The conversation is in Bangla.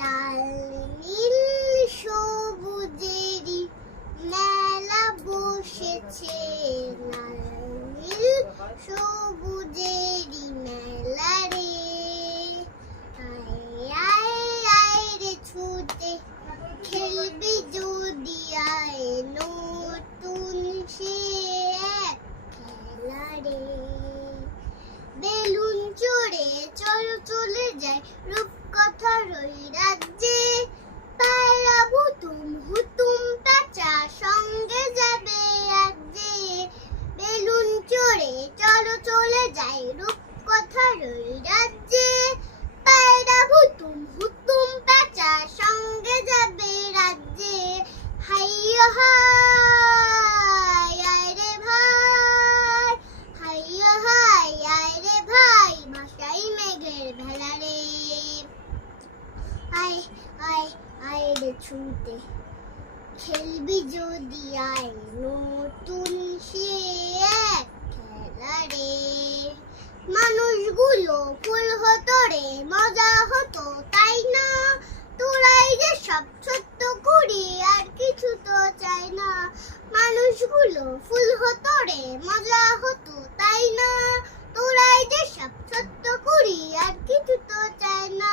লাল নীল সবুজেরই মেলা বসেছে, লাল নীল সবুজেরই মেলা রে। আয় আয় আয় রে ছুটে খেলবি যদি আয়, নতুন সে এক খেলা রে। বেলুন চড়ে চলো চলে যায় রূপকথার ওই রাজ্যে, পায়রা হুতুম হুতুম পেঁচা সঙ্গে যাবে রাজ্যে। বেলুন চড়ে চলো চলে যায় রূপকথার ওই রাজ্যে, পায়রা হুতুম হুতুম পেঁচা সঙ্গে যাবে রাজ্যে। হাইয়ো হায় আয় রে ভাই, হাইয়ো হায় আয় রে ভাই, ভাষাই মেঘের ভেলা রে। আয় আয় আয় রে ছুটে খেলবি যদি আয়, নতুন সে এক খেলা রে। মানুষগুলো ফুল হতো রে, মজা হতো তাই না, তোরাই যে সব সত্য করি আর কিছু তো চাই না। মানুষগুলো ফুল হতো রে, মজা হতো তাই না, তোরাই যে সব সত্য করি আর কিছু তো চাই না।